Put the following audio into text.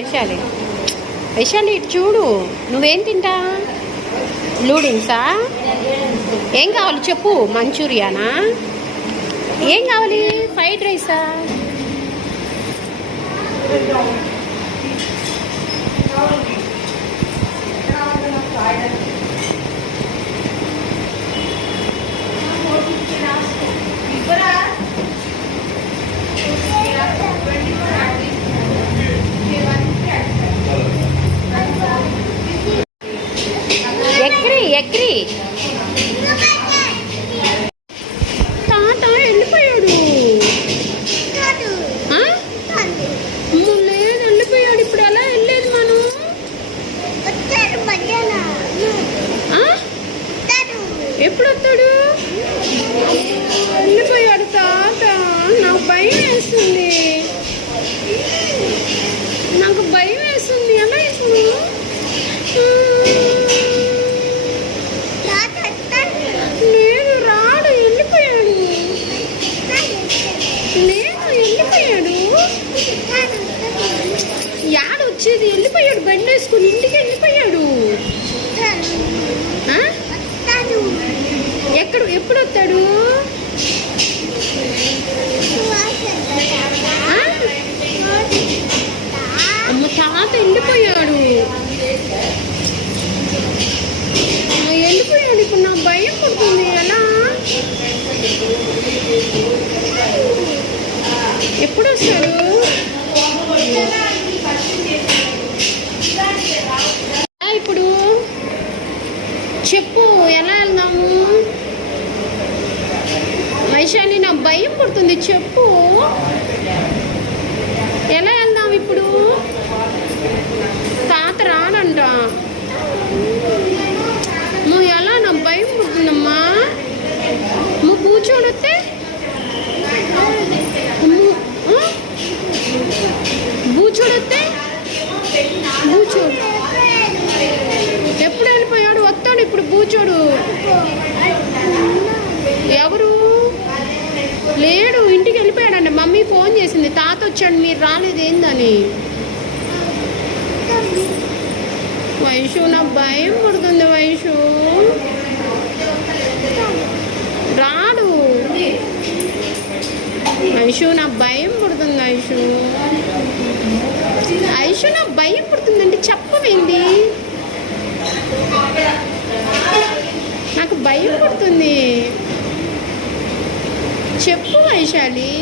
వైశాలి వైశాలి ఇటు చూడు, నువ్వేం తింటా? నూడిల్సా? ఏం కావాలి చెప్పు? మంచూరియానా? ఏం కావాలి? ఫ్రైడ్ రైసా? ఎక్రి తాత వెళ్ళిపోయాడు. లేదు, వెళ్ళిపోయాడు. ఇప్పుడు ఎలా వెళ్ళేది మనం? ఎప్పుడు వస్తాడు? వెళ్ళిపోయాడు తాత. నాకు భయం వేస్తుంది, నాకు భయం వేస్తుంది. ఎలా ఇప్పుడు? లేదు, రాడు, వెళ్ళిపోయాడు. లేదు, వెళ్ళిపోయాడు. యాడ వచ్చేది? వెళ్ళిపోయాడు, బండి వేసుకుని ఇంటికి వెళ్ళిపోయాడు. ఎప్పుడు వస్తాడు? అమ్మ, తాత వెళ్ళిపోయాడు. వెళ్ళిపోయాడు. ఇప్పుడు నాకు భయం పడుతుంది. ఎలా? ఎప్పుడు వస్తాడు? ఇప్పుడు చెప్పు, ఎలా వెళ్దాము? వైశాలి, నాకు భయం పడుతుంది. చెప్పు, ఎలా వెళ్దాం ఇప్పుడు? తాత రాడంట. నువ్వు ఎలా? నాకు భయం పుడుతుందమ్మా. నువ్వు కూర్చోడొస్తే కూర్చోడొస్తే కూర్చోడు. ఎప్పుడు వెళ్ళిపోయాడు? వస్తాడు ఇప్పుడు. కూర్చోడు. ఎవరు? లేడు, ఇంటికి వెళ్ళిపోయాడండి. మమ్మీ ఫోన్ చేసింది, తాత వచ్చాడు, మీరు రాలేదు ఏందని. వైషు, నాకు భయం పడుతుంది. వైషు రాడు. ఐషు, నాకు భయం పడుతుంది. ఐషు నాకు భయం పడుతుందంటే చెప్పవేంటి? నాకు భయం పడుతుంది. చెప్పు వైశాలి.